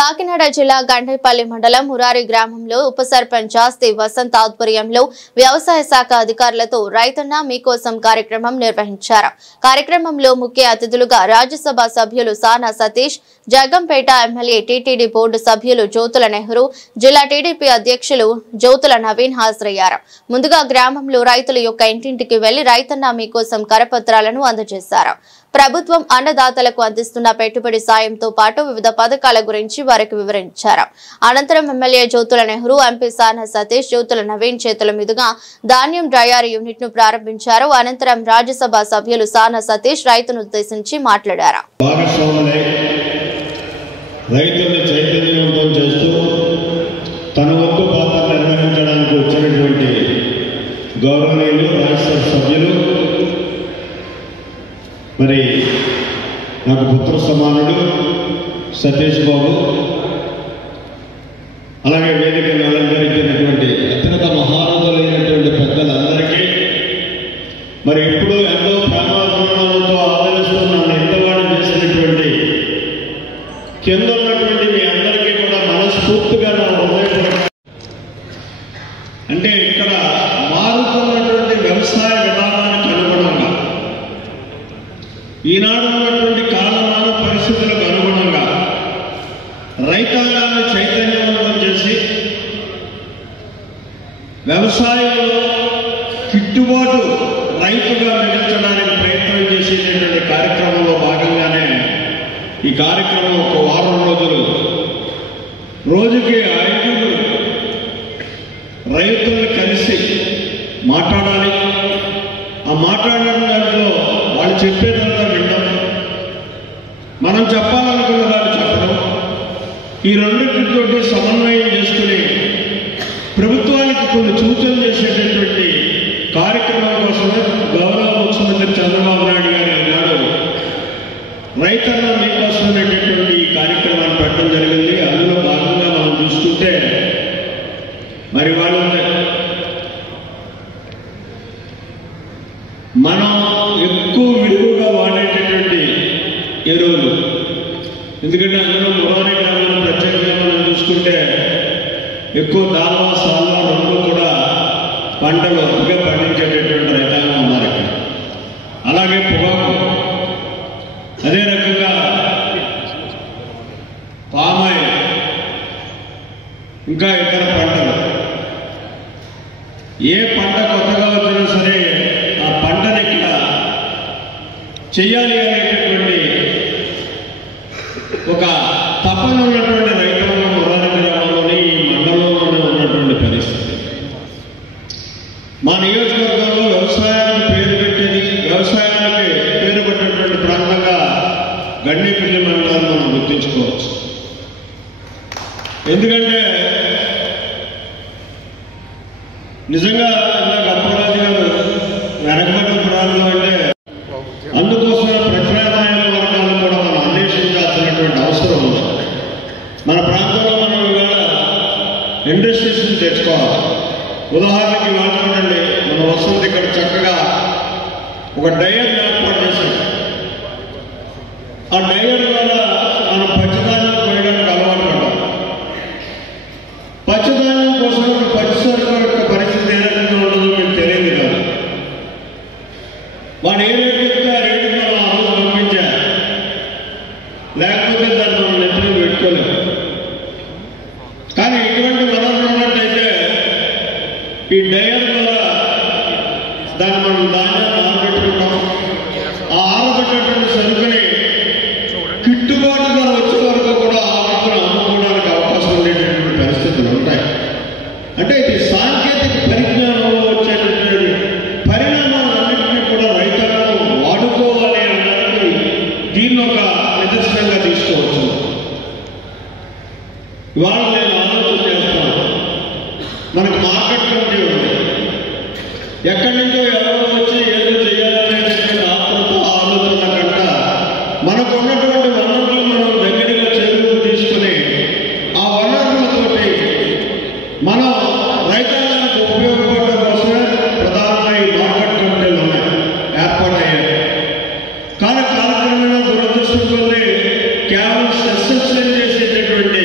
కాకినాడ జిల్లా గండైపల్లి మండలం మురారి గ్రామంలో ఉప సర్పంచ్ శ్రీ వసంత్ ఆధ్వర్యంలో వ్యవసాయ శాఖ అధికారులతో రైతన్న మీకోసం కార్యక్రమం నిర్వహించారు. కార్యక్రమంలో ముఖ్య అతిథులుగా రాజ్యసభ సభ్యులు సానా Satish, Jaggampeta MLA TTD board సభ్యులు జ్యోతుల నెహ్రూ, జిల్లా టీడీపీ అధ్యక్షులు జ్యోతుల నవీన్ హాజరయ్యారు. ముందుగా గ్రామంలో రైతుల యొక్క ఇంటింటికి వెళ్లి రైతన్న మీకోసం కరపత్రాలను అందజేశారు. ప్రభుత్వం అన్నదాతలకు అందిస్తున్న పెట్టుబడి సాయంతో పాటు వివిధ పథకాల గురించి వారికి వివరించారు. అనంతరం ఎమ్మెల్యే జ్యోతుల నెహ్రూ, ఎంపీ సానా సతీష్, జ్యోతుల నవీన్ చేతుల మీదుగా ధాన్యం డ్రయర్ యూనిట్ ను ప్రారంభించారు. అనంతరం రాజ్యసభ సభ్యులు సానా సతీష్ రైతును ఉద్దేశించి మాట్లాడారు. మరి నాకు పుత్ర సమానుడు సతీష్ బాబు, అలాగే వేదికను అలంకరించినటువంటి అత్యంత మహారథులైనటువంటి పెద్దలందరికీ, మరి ఎప్పుడూ ఎంతో ప్రేమాభిమానాలతో ఆదరిస్తున్న ఇంతవాడు చేసినటువంటి కింద ఉన్నటువంటి మీ అందరికీ కూడా మనస్ఫూర్తిగా నా హృదయపూర్వక అంటే ఇక్కడ మారుతున్నటువంటి వ్యవసాయ విధానానికి అనుగుణంగా, ఈనాడు ఉన్నటువంటి కాలమాన పరిస్థితులకు అనుగుణంగా రైతాంగాన్ని చైతన్యవంతం చేసి వ్యవసాయంలో గిట్టుబాటు రైతుగా మిగల్చడానికి ప్రయత్నం చేసేటటువంటి కార్యక్రమంలో భాగంగానే ఈ కార్యక్రమం ఒక వారం రోజులు రోజుకి 5 రైతులను కలిసి మాట్లాడాలి. ఆ మాట్లాడిన దాంట్లో వాళ్ళు చెప్పేదంతా వినడం, మనం చెప్పాలనుకున్న దాన్ని చెప్పడం, ఈ రెండింటితోటి సమన్వయం చేసుకుని ప్రభుత్వానికి కొన్ని సూచనలు చేసేటటువంటి కార్యక్రమం కోసమే గౌరవ ముఖ్యమంత్రి చంద్రబాబు నాయుడు గారు ఈనాడు రైతన్న మీకోసం అనేటటువంటి ఈ కార్యక్రమాన్ని పెట్టడం జరిగింది. అందులో భాగంగా మనం చూసుకుంటే మరి వాళ్ళు మనం ఎక్కువ విలువగా వాడేటటువంటి ఎరువులు, ఎందుకంటే అందులో మురారి గ్రామంలో ప్రత్యేకంగా మనం చూసుకుంటే ఎక్కువ దాల్వా సాల్వా రెండు కూడా పంటలు అతిగా పండించేటటువంటి రైతాంగం ఉన్నారు ఇక్కడ. అలాగే పొగాకు, అదే రకంగా పామాయిల్, ఇంకా ఇతర పంటలు. ఏ పంట కొత్తగా వచ్చినా సరే ఆ పంటని ఇక్కడ చెయ్యాలి అనేటటువంటి ఒక తపన ఉన్నటువంటి రైతులు మురారి గ్రామంలోని ఈ మండలంలోనే ఉన్నటువంటి పరిస్థితి. మా నియోజకవర్గంలో వ్యవసాయానికి పేరు పెట్టేది, వ్యవసాయానికి పేరు పెట్టినటువంటి ప్రాంతంగా గండైపల్లి మండలాన్ని మనం గుర్తించుకోవచ్చు. ఎందుకంటే నిజంగా గప్పరాజు గారు వెనకబడిన ప్రాంతం అంటే అందుకోసమే ప్రత్యామ్నాయ వర్గాలను కూడా మనం అన్వేషించాల్సినటువంటి అవసరం ఉంది. మన ప్రాంతంలో మనం ఇవాళ ఇండస్ట్రీస్ని తెచ్చుకోవాలి. ఉదాహరణకి వాడుకోండి, మన వస్తుంది ఇక్కడ చక్కగా ఒక డయర్ ఏర్పాటు చేశాం. ఆ డయర్ ద్వారా మనం పచ్చదాన్యం కోయడానికి అలవాటు పడ్డాం. పచ్చదాన్యం కోసం పచ్చిసరుకు యొక్క పరిస్థితి ఏ రకంగా ఉండదో మీకు తెలియదు కాదు. వాడు ఏ రేటు చెప్తే ఆ రేటు మనం ఆ రోజు పంపించాలి, లేకపోతే దాన్ని మనం నెట్లో పెట్టుకోలేము. కానీ ఇటువంటి వనరులు ఉన్నట్టయితే ఈ డయర్ ద్వారా దాన్ని మనం ధాన్యాన్ని ఆరబెట్టుకుంటాం. ఆ ఆరబెట్టేటువంటి సరుకుని గిట్టుబాటు ధర వచ్చే వరకు కూడా ఆరోగ్యం అమ్ముకోవడానికి అవకాశం ఉండేటటువంటి పరిస్థితులు ఉంటాయి. అంటే ఇది సాంకేతిక పరిజ్ఞానంలో వచ్చేటటువంటి పరిణామాలన్నింటినీ కూడా రైతాంగం వాడుకోవాలి అనడానికి దీన్ని ఒక నిదర్శనంగా తీసుకోవచ్చు. ఇవాళ నేను ఆలోచన చేస్తాను, మనకు మార్కెట్ కమిటీ ఉంది. ఎక్కడి నుంచో ఎవరో వచ్చి ఏదో చేయాలనేటువంటి ఆత్మతో ఆలోచన కంట మనకు ఉన్నటువంటి వనరులు మనం దగ్గరగా చేరుకు తీసుకుని ఆ వనరులతోటి మనం రైతాంగానికి ఉపయోగపడడం కోసమే ప్రధానంగా ఈ మార్కెట్ కమిటీలు ఉన్నాయి, ఏర్పాటయ్యాయి. కానీ కాలక్రమేణా దురదృష్టం కొద్ది కేవలం సస్టైన్ చేసేటటువంటి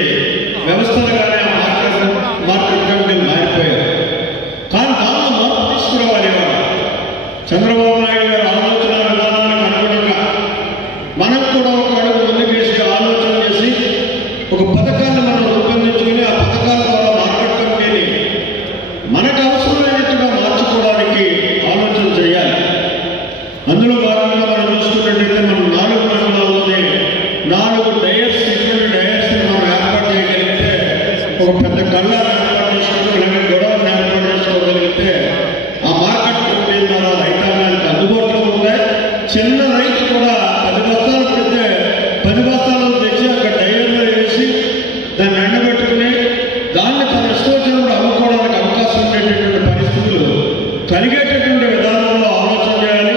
కలిగేటటువంటి విధానంలో ఆలోచన చేయాలి.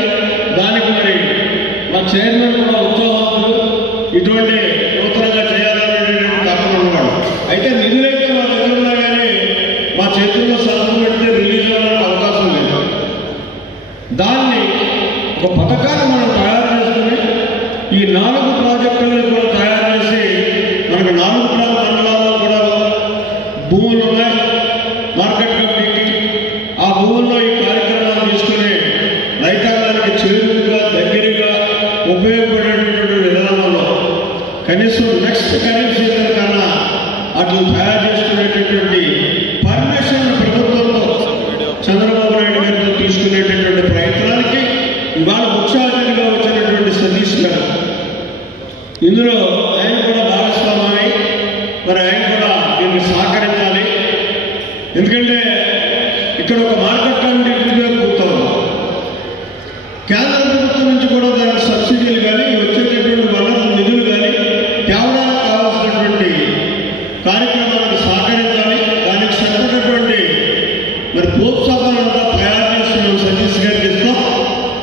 దానికి మరి మా చైర్మన్ కూడా ఉత్సాహంతో ఇటువంటి నూతనంగా చేయాలనేటువంటి తపన ఉన్నాడు. అయితే నిధులైతే మా దగ్గర ఉన్నా కానీ మా చేతుల్లో సంతకం పెడితే రిలీజ్ అవ్వడానికి అవకాశం లేదు. దాన్ని ఒక పథకాన్ని మనం తయారు చేసుకుని ఈ 4 ప్రాజెక్టులను కూడా తయారు చేసి మనకు 4 మండలాల్లో కూడా భూములు ఉన్నాయి మార్కెట్ కమిటీకి. ఆ భూముల్లో ఈ కార్యక్రమాలు తీసుకుని రైతాంగానికి చేరువుగా దగ్గరగా ఉపయోగపడేటటువంటి విధానంలో కనీసం నెక్స్ట్ ఖరీఫ్ సీజన్ కన్నా అట్లా తయారు చేసుకునేటటువంటి పర్మిషన్ ప్రభుత్వంతో చంద్రబాబు నాయుడు గారితో తీసుకునేటటువంటి ప్రయత్నానికి ఇవాళ ముఖ్య అతిథిగా వచ్చినటువంటి సతీష్ గారు ఇందులో ఆయన కూడా భాగస్వామి. మరి ఆయన కూడా దీన్ని సహకరించాలి. ఎందుకంటే ఇక్కడ ఒక మార్కెట్ కమిటీ పూర్తవుతుంది. కేంద్ర ప్రభుత్వం నుంచి కూడా దానికి సబ్సిడీలు కానీ వచ్చేటటువంటి వనరులు నిధులు కానీ తేవడానికి కావాల్సినటువంటి కార్యక్రమాలను సహకరించాలి. దానికి సరిపడినటువంటి మరి ప్రోత్సాహాలంతా తయారు చేసి మేము సతీష్ గారికి ఇస్తాం.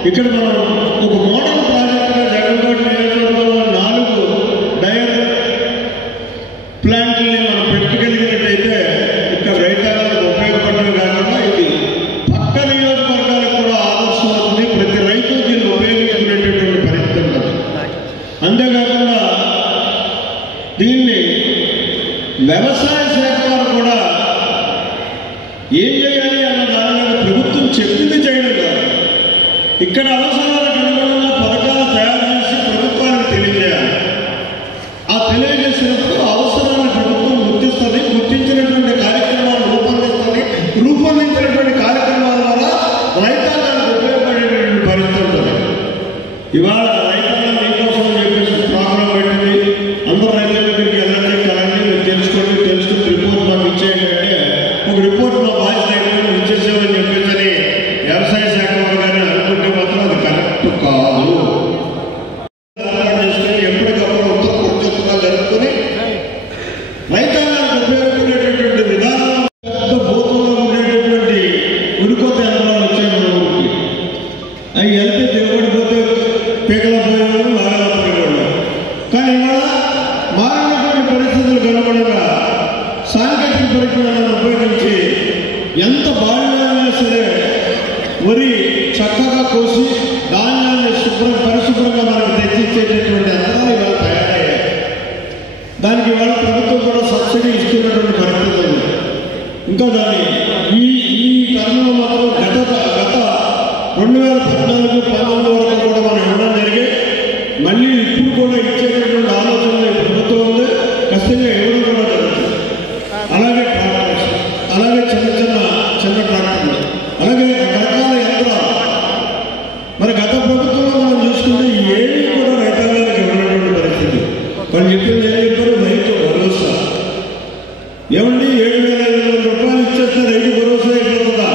ఇక్కడ మనం ఒక మోడల్ ప్రాజెక్టుగా జగన్మోహన్ నియోజకవర్గంలో 4 డయర్ ప్లాంట్లని మనం పెట్టుకెళ్ళినట్టయితే ఇక్కడ రైతాంగాలకు ఉపయోగపడమే కాకుండా ఇది పక్క నియోజకవర్గాలకు కూడా ఆదర్శం అవుతుంది. ప్రతి రైతు దీన్ని ఉపయోగించుకునేటటువంటి పరిస్థితి ఉంటుంది. అంతేకాకుండా దీన్ని వ్యవసాయ శాఖ వారు కూడా ఏం చేయాలి అన్న దాని మీద ప్రభుత్వం చెప్పింది చేయడం కాదు. ఇక్కడ అవసరాలకు అనుగుణంగా పథకాలు తయారు చేసి ప్రభుత్వానికి తెలియజేయాలి. ఆ తెలియజేసినప్పుడు అవసరాలను ప్రభుత్వం గుర్తిస్తుంది. గుర్తించినటువంటి కార్యక్రమాలు రూపొందిస్తుంది. రూపొందించినటువంటి కార్యక్రమాల ద్వారా రైతాంగానికి ఉపయోగపడేటువంటి పరిస్థితి ఉంటుంది. ఇవాళ రైతాంగం మీకోసం చెప్పేసి ప్రోగ్రాం పెట్టింది. అందరూ రైతుల దగ్గరికి వెళ్ళండి, కలండి, మీరు తెలుసుకుని రిపోర్ట్ మాకు ఇచ్చేయండి అంటే ఒక రిపోర్ట్ మా బాధ్యత అయిపోయి ఇచ్చేసామని చెప్పేసి వ్యవసాయ శాఖ వారు కానీ అనుకుంటే మాత్రం అది కరెక్ట్ కాదు. ఎప్పటికప్పుడు ఉత్తర జరుపుకొని రైతాంగానికి ఉపయోగపడేటటువంటి విధానం పెద్ద భూతంలో ఉండేటటువంటి ఉడికోత యంత్రాలు వచ్చాయి మన ఊరికి. అవి వెళ్తే దిగబడిపోతే పీకల పోయేవాళ్ళు లాగా పోయేవాళ్ళు. కానీ ఇవాళ మారినటువంటి పరిస్థితులు కనుగొనగా సాంకేతిక పరిజ్ఞానాన్ని ఉపయోగించి ఎంత బాల్యాన్ని సరే వరి చక్కగా కోసి ధాన్యాన్ని పరిశుభ్రంగా మనకు తెచ్చిచ్చేటటువంటి యంత్రాలు ఇవాళ తయారయ్యాయి. దానికి ఇవాళ ప్రభుత్వం కూడా సబ్సిడీ ఇస్తున్నటువంటి పరిస్థితి ఉంది. ఇంకా దాని ఈ టర్మ్లో మాత్రం గత 2014-19 వరకు కూడా మనం ఇవ్వడం జరిగి మళ్ళీ ఇప్పుడు కూడా ఇచ్చేటటువంటి ఆలోచనలు ప్రభుత్వం ఉంది. ఖచ్చితంగా ఇవ్వడం కూడా జరుగుతుంది. అలాగే ట్రాక్టర్స్, అలాగే చిన్న ట్రాక్టర్లు, అలాగే రకరకాల యంత్రాలు. మరి గత ప్రభుత్వంలో మనం చూసుకుంటే ఏవి కూడా రైతాంగానికి ఇవ్వనటువంటి పరిస్థితి. వాళ్ళు చెప్పింది ఏం చెప్పారు? రైతు భరోసా. ఏమండి 7,500 రూపాయలు ఇచ్చేస్తే రైతు భరోసా అయిపోతుందా?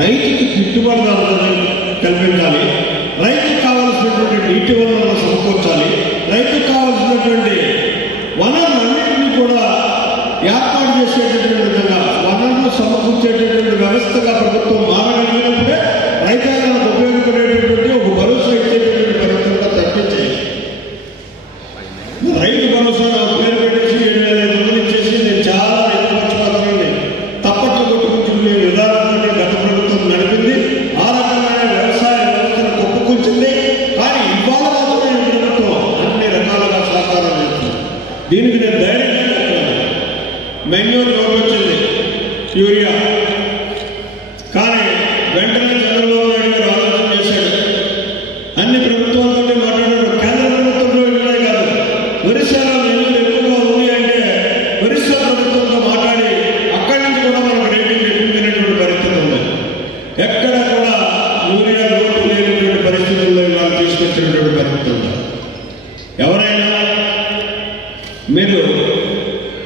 రైతుకి గిట్టుబాటు ధరలు కల్పించాలి. రైతుకు కావాల్సినటువంటి నీటి వనరులను సమకూర్చాలి. రైతుకు కావాల్సినటువంటి వనరులన్నింటినీ కూడా ఏర్పాటు చేసేటటువంటి విధంగా వనరులు సమకూర్చేటటువంటి వ్యవస్థగా ప్రభుత్వం మారగలిగినప్పుడే రైతాంగానికి ఉపయోగపడేటటువంటి ఒక భరోసా ఇచ్చేటటువంటి పరిస్థితిగా తప్పించి రైతు భరోసా నాకు పేరు పెట్టేసి 7,500 ఇచ్చేసి నేను చాలా రైతు పక్షపాతాన్ని తప్పట్లు కొట్టుకుంటున్న విధానాన్ని గత ప్రభుత్వం నడిపింది. ఆ రకమైన వ్యవసాయ వ్యవస్థను కొప్పుకుంటుంది. కానీ ఇవాళ మాత్రమే ప్రభుత్వం అన్ని రకాలుగా సహకారం చేస్తుంది. దీనికి నేను ధైర్యంగా చెప్తున్నాను. మెన్యూర్ లోటు వచ్చింది, యూరియా. కానీ వెంటనే చంద్రబాబు నాయుడు గారు ఆలోచన చేశాడు. అన్ని ప్రభుత్వాలతో మాట్లాడాడు. కేంద్ర ప్రభుత్వంలో ఇవ్వడే కాదు, ఒరిస్సాలో మెన్యూర్ ఎక్కువగా ఉంది అంటే ఒరిస్సా ప్రభుత్వంతో మాట్లాడి అక్కడి నుంచి కూడా మనకు రేటింగ్ ఎక్కువైనటువంటి పరిస్థితి ఉంది. ఎక్కడ కూడా యూరియా లోటు లేనటువంటి పరిస్థితుల్లో ఇవాళ తీసుకొచ్చినటువంటి పరిస్థితి ఉంది. ఎవరైనా మీరు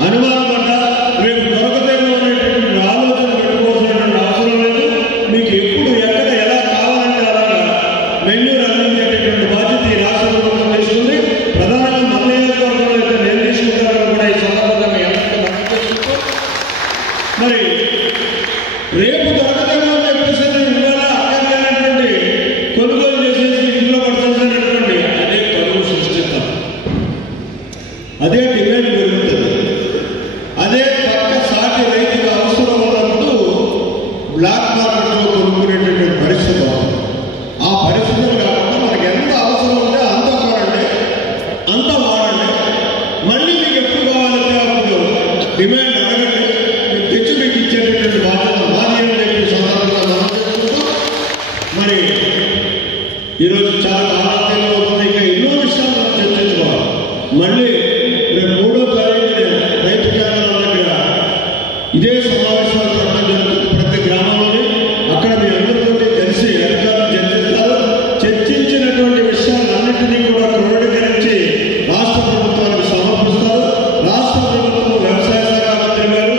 అనుమానపడ్డా రేపు దొరకదేమో అనేటువంటి ఆలోచన పెట్టుకోవాల్సినటువంటి అవసరం లేదు. మీకు ఎప్పుడు ఎక్కడ ఎలా కావాలంటే అలాగా మెన్యూర్ అందించేటటువంటి బాధ్యత ఈ రాష్ట్ర ప్రభుత్వం తీసుకుంది. ప్రధానంగా మన నియోజకవర్గంలో అయితే నేను తీసుకుంటానని కూడా ఈ సందర్భంగా మీ అందరికీ మరి రేపు దొరకదేమో డిమాండ్ అడగండి, మేము తెచ్చి మీకు ఇచ్చేటటువంటి బాధ్యత మాది అని చెప్పి సందర్భంగా మనం చేసుకుంటూ మరి ఈరోజు చాలా ఆనందంగా ఉంటుంది. ఇంకా ఎన్నో విషయాలు మనం చర్చించుకోవాలి. మళ్ళీ రేపు 3వ తారీఖున రైతు కేంద్రాల దగ్గర ఇదే సమావేశాలు పెట్టడం జరుగుతుంది ప్రతి గ్రామంలోని. అక్కడ మీ అందరితో కలిసి అధికారులు చర్చిస్తారు. చర్చించినటువంటి విషయాలన్నింటినీ కూడా క్రోడీకరించి రాష్ట్ర ప్రభుత్వానికి సమర్పిస్తారు. రాష్ట్ర ప్రభుత్వం వ్యవసాయ శాఖ మంత్రి గారు,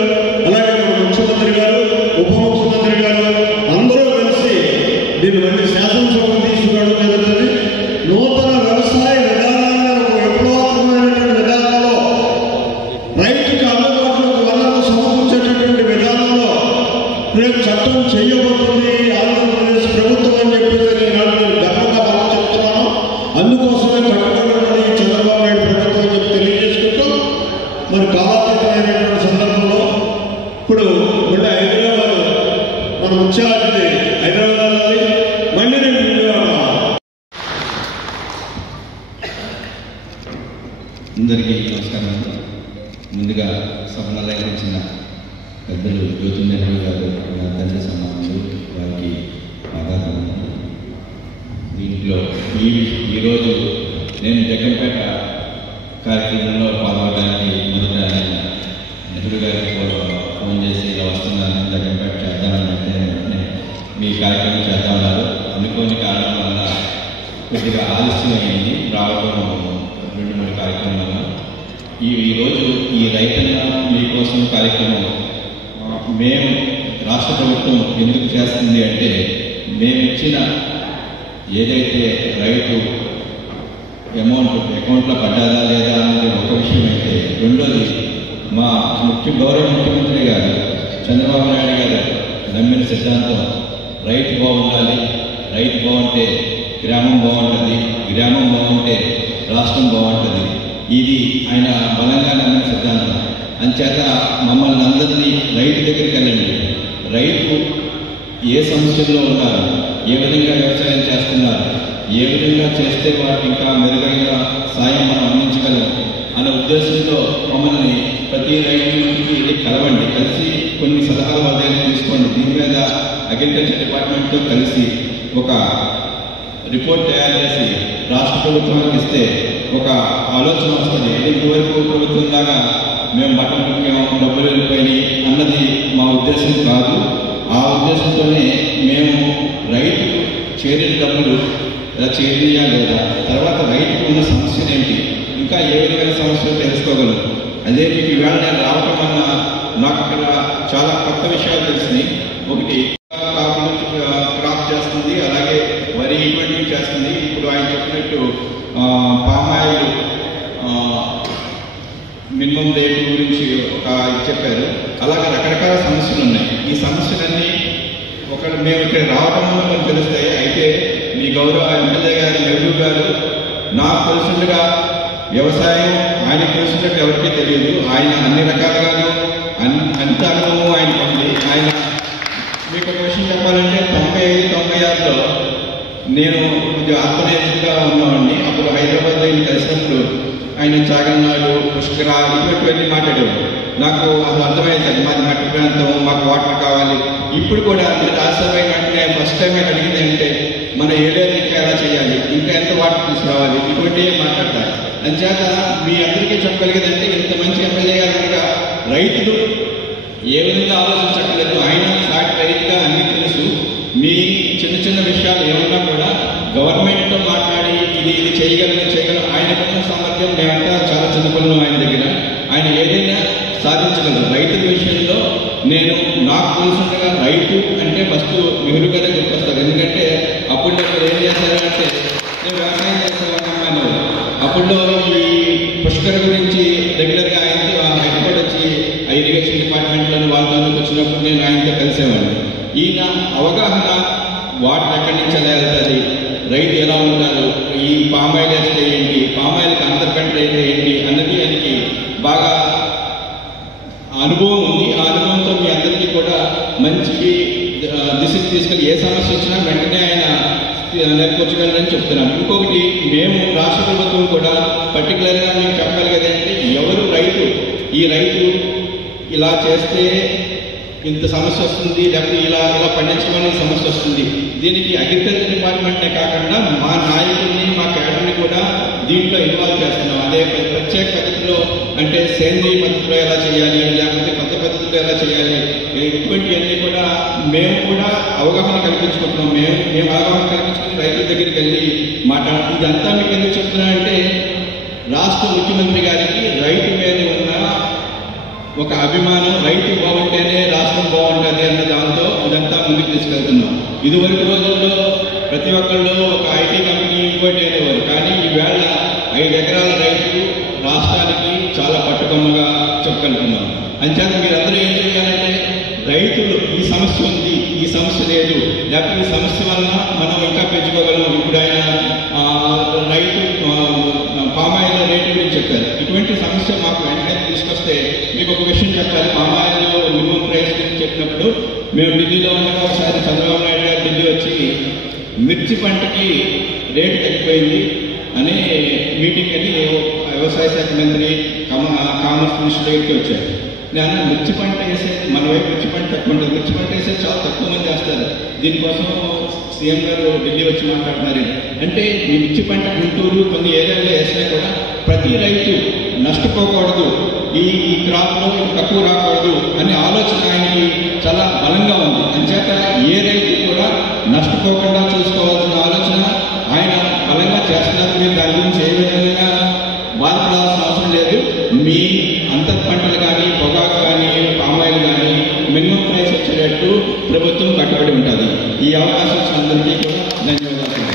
అలాగే మన ముఖ్యమంత్రి గారు, ఉప ముఖ్యమంత్రి గారు అందరూ కలిసి దీన్ని మళ్ళీ శాసనసభకు తీసుకురావడం జరుగుతుంది. నూతన వ్యవసాయ విధానాన్ని ఒక విప్లవాత్మకమైనటువంటి విధానంలో రైతుకి అందుబాటులోకి వనరులు సమకూర్చేటటువంటి విధానంలో రేపు చట్టం చేయబోతుంది ఆంధ్రప్రదేశ్ ప్రభుత్వం అని చెప్పేసి నేను గర్వంగా మనం చెప్తున్నాను. అందుకోసమే కట్టుబడి చంద్రబాబు నాయుడు ప్రభుత్వం అని చెప్పి తెలియజేసుకుంటూ మరి కాలాతీతమైనటువంటి సందర్భంలో ఇప్పుడు మళ్ళీ హైదరాబాద్ మన ముఖ్య అతిథి హైదరాబాద్ మళ్ళీ నేను విజయవాడ. అందరికీ నమస్కారం. ముందుగా సభను అలంకరించిన పెద్దలు జ్యోతిర్నగర్ గారు, నా తండ్రి సమానులు, వారికి ఆధారం. దీంట్లో ఈరోజు నేను జగన్పేట కార్యక్రమంలో పాల్గొనడానికి మొదట నెహ్రూ గారికి ఫోన్ చేసి ఇలా వస్తున్నాను, జగన్పేట చేద్దామని అంటే మీ కార్యక్రమం చేద్దామన్నారు. అనుకోని కారణం వల్ల కొద్దిగా ఆలస్యం అయింది రావడం 2-3 కార్యక్రమాలు. ఈరోజు ఈ రైతన్న మీకోసం కార్యక్రమం మేము రాష్ట్ర ప్రభుత్వం ఎందుకు చేస్తుంది అంటే, మేము ఇచ్చిన ఏదైతే రైతు అమౌంట్ అకౌంట్లో పడ్డాదా లేదా అనేది ఒక విషయం అయితే, రెండోది మా గౌరవ ముఖ్యమంత్రి గారు చంద్రబాబు నాయుడు గారు నమ్మిన సిద్ధాంతం రైతు బాగుండాలి, రైతు బాగుంటే గ్రామం బాగుంటుంది, గ్రామం బాగుంటే రాష్ట్రం బాగుంటుంది. ఇది ఆయన బలంగా నమ్మిన సిద్ధాంతం. అంచేత మమ్మల్ని అందరినీ రైతు దగ్గరికి వెళ్ళండి, రైతు ఏ సమస్యల్లో ఉన్నారు, ఏ విధంగా వ్యవసాయం చేస్తున్నారు, ఏ విధంగా చేస్తే వారికి ఇంకా మెరుగైన సాయం మనం అందించగలం అనే ఉద్దేశంతో మమ్మల్ని ప్రతి రైతుకి వెళ్ళి కలవండి, కలిసి కొన్ని సలహాలు వాళ్ళ దగ్గర తీసుకోండి. దీని మీద అగ్రికల్చర్ డిపార్ట్మెంట్తో కలిసి ఒక రిపోర్ట్ తయారు చేసి రాష్ట్ర ప్రభుత్వానికి ఇస్తే ఒక ఆలోచన వస్తుంది. ఇంతవరకు ప్రభుత్వం దాకా మేము బట్టలు ముఖ్యం, డబ్బులు వెళ్ళిపోయినాయి అన్నది మా ఉద్దేశం కాదు. ఆ ఉద్దేశంతోనే మేము రైతుకు చేరిన డబ్బులు ఇలా చేరినయా లేదా, తర్వాత రైతుకు ఉన్న సమస్యలు ఏంటి, ఇంకా ఏ విధమైన సమస్యలు తెలుసుకోగలం. అదే మీకు ఈవేళ నేను రావటం వల్ల నాకు ఇక్కడ చాలా కొత్త విషయాలు తెలిసినాయి. ఒకటి కాపులు క్రాప్ చేస్తుంది, అలాగే వరి ఇటువంటివి చేస్తుంది. ఇప్పుడు ఆయన చెప్పినట్టు పామాయిల్ మినిమం రేటు గురించి ఒక చెప్పారు. అలాగే రకరకాల సమస్యలు ఉన్నాయి. ఈ సమస్యలన్నీ మేము ఇక్కడ రావడం వల్ల మనకు తెలుస్తాయి. అయితే మీ గౌరవ ఎమ్మెల్యే గారు నెహ్రూ గారు నాకు తెలిసినట్టుగా వ్యవసాయం ఆయనకు తెలిసినట్టు ఎవరికీ తెలియదు. ఆయన అన్ని రకాలుగాను అంత అనుభవం ఆయనకు ఉంది. ఆయన మీకు ఒక విషయం చెప్పాలంటే 95-96లో నేను కొంచెం ఆత్మనిర్భరంగా ఉన్నవాడిని. అప్పుడు హైదరాబాద్లో ఆయన కలిసినప్పుడు ఆయన చాగన్నాడు, పుష్కర ఇటువంటివన్నీ మాట్లాడేవాడు. నాకు అసలు అర్థమైంది, మాది మట్టి ప్రాంతం, మాకు వాటర్ కావాలి. ఇప్పుడు కూడా మీరు రాష్ట్రమైన వెంటనే ఫస్ట్ టైం ఆయన అడిగింది అంటే మన ఏరియాలో ఇంకా ఎలా చేయాలి, ఇంకా ఎంత వాటర్ తీసుకురావాలి, ఇటువంటివి మాట్లాడతారు. అంచేత మీ అందరికీ చెప్పగలిగేదంటే ఇంత మంచి ఎమ్మెల్యే గారు రైతులు ఏ విధంగా ఆలోచించట్లేదు. ఆయన సాటి రైతుగా అన్ని తెలుసు. మీ చిన్న చిన్న విషయాలు ఏమన్నా కూడా గవర్నమెంట్తో మాట్లాడి ఇది చేయగలం. ఆయనకున్న సామర్థ్యం మేమంతా చాలా చిన్నపిల్లలు ఆయన దగ్గర. ఆయన ఏదైనా సాధించగలరు. రైతుల విషయంలో నేను నాకు తెలిసినట్టుగా రైతు అంటే ఫస్ట్ నెహ్రూ గారే గుర్తొస్తారు. ఎందుకంటే అప్పుడు ఏం చేస్తారంటే నేను వ్యవసాయం చేస్తాను. అప్పుడు ఈ పుష్కర గురించి రెగ్యులర్గా ఆయనతో హైదరాబాద్ వచ్చి ఇరిగేషన్ డిపార్ట్మెంట్లోని వాళ్ళతో వచ్చినప్పుడు నేను ఆయనతో కలిసేవాడిని. ఈయన అవగాహన వాటర్ ఎక్కడి నుంచి ఎలా వెళ్తుంది, రైతు ఎలా ఉంటారు, ఈ పామాయిల్ వేస్తే ఏంటి, పామాయిల్కి అంతర్కంటే అయితే ఏంటి అన్నది ఆయనకి బాగా అనుభవం ఉంది. ఆ అనుభవంతో మీ అందరికీ కూడా మంచి దిశకు తీసుకెళ్ళి ఏ సమస్య వచ్చినా వెంటనే ఆయన నేర్పొచ్చగలరని చెప్తున్నాను. ఇంకొకటి, మేము రాష్ట్ర ప్రభుత్వం కూడా పర్టికులర్గా మీకు చెప్పగలిగేది అంటే ఎవరు రైతు, ఈ రైతు ఇలా చేస్తే ఇంత సమస్య వస్తుంది, లేకపోతే ఇలా పండించమని సమస్య వస్తుంది. దీనికి అగ్రికల్చర్ డిపార్ట్మెంటే కాకుండా మా నాయకుల్ని, మా క్యాడర్ని కూడా దీంట్లో ఇన్వాల్వ్ చేస్తున్నాం. అదే ప్రత్యేక పద్ధతిలో, అంటే సేంద్రీయ పద్ధతిలో ఎలా చేయాలి, లేకపోతే కొత్త పద్ధతిలో ఎలా చేయాలి, ఇటువంటివన్నీ కూడా మేము కూడా అవగాహన కల్పించుకుంటున్నాం. మేము అవగాహన కల్పించుకుని రైతుల దగ్గరికి వెళ్ళి మాట్లాడుతున్నాం. ఇదంతా మీకు ఎందుకు చెప్తున్నా అంటే, రాష్ట్ర ముఖ్యమంత్రి గారికి రైతు మీద ఉన్న ఒక అభిమానం, రైతు బాగుంటేనే రాష్ట్రం బాగుంటుంది అన్న దాంతో ఇదంతా ముందుకు తీసుకెళ్తున్నాం. ఇదివరకు రోజుల్లో ప్రతి ఒక్కళ్ళు ఒక ఐటీ కంపెనీ ఇంకోటి అనేవారు, కానీ ఈవేళ 5 ఎకరాల రైతు రాష్ట్రానికి చాలా పట్టుకొమ్మగా చెప్పగలుగుతున్నాం. అంచేత మీరందరూ ఏం చేయాలంటే, రైతులు ఈ సమస్య ఉంది, ఈ సమస్య లేదు, లేకపోతే ఈ సమస్య వలన మనం ఇంకా పెంచుకోగలం. ఇప్పుడు ఆయన రైతు పామాయిల్ రేటు గురించి చెప్పారు. ఇటువంటి సమస్య మాకు వెంటనే తీసుకొస్తే మీకు ఒక విషయం చెప్పాలి. పామాయిల్ మినిమం ప్రైస్ గురించి చెప్పినప్పుడు మేము ఢిల్లీలో ఉండగా ఒకసారి చంద్రబాబు నాయుడు గారు ఢిల్లీ వచ్చి మిర్చి పంటకి రేటు తగ్గిపోయింది అని మీటింగ్ అని వ్యవసాయ శాఖ మంత్రి కామర్స్ మినిస్టర్ దగ్గరికి వచ్చారు. నేను మిర్చి పంట వేసేది మన వైపు మిర్చి పంట తక్కువ ఉంటుంది, మిర్చి పంట వేసేది చాలా తక్కువ మంది వేస్తారు, దీనికోసం సీఎం గారు ఢిల్లీ వచ్చి మాట్లాడుతున్నారు. అంటే ఈ మిర్చి పంట గుంటూరు కొన్ని ఏరియాలో వేసినా కూడా ప్రతి రైతు నష్టపోకూడదు, ఈ క్రాప్లో తక్కువ రాకూడదు అనే ఆలోచన ఆయనకి చాలా బలంగా ఉంది. అంచేత ఏ రైతు కూడా నష్టపోకుండా చూసుకోవాల్సిన ఆలోచన ఆయన బలంగా చేస్తున్నారు. మీరు దాని గురించి ఏ విధంగా బాధపడాల్సిన అవసరం లేదు. మీ అంతర్ పంటలు కానీ, పొగాకు కానీ, పామాయిల్ కానీ మినిమం ప్రైస్ వచ్చేటట్టు ప్రభుత్వం కట్టుబడి ఉంటుంది. ఈ అవకాశం అందరికీ కూడా ధన్యవాదాలు.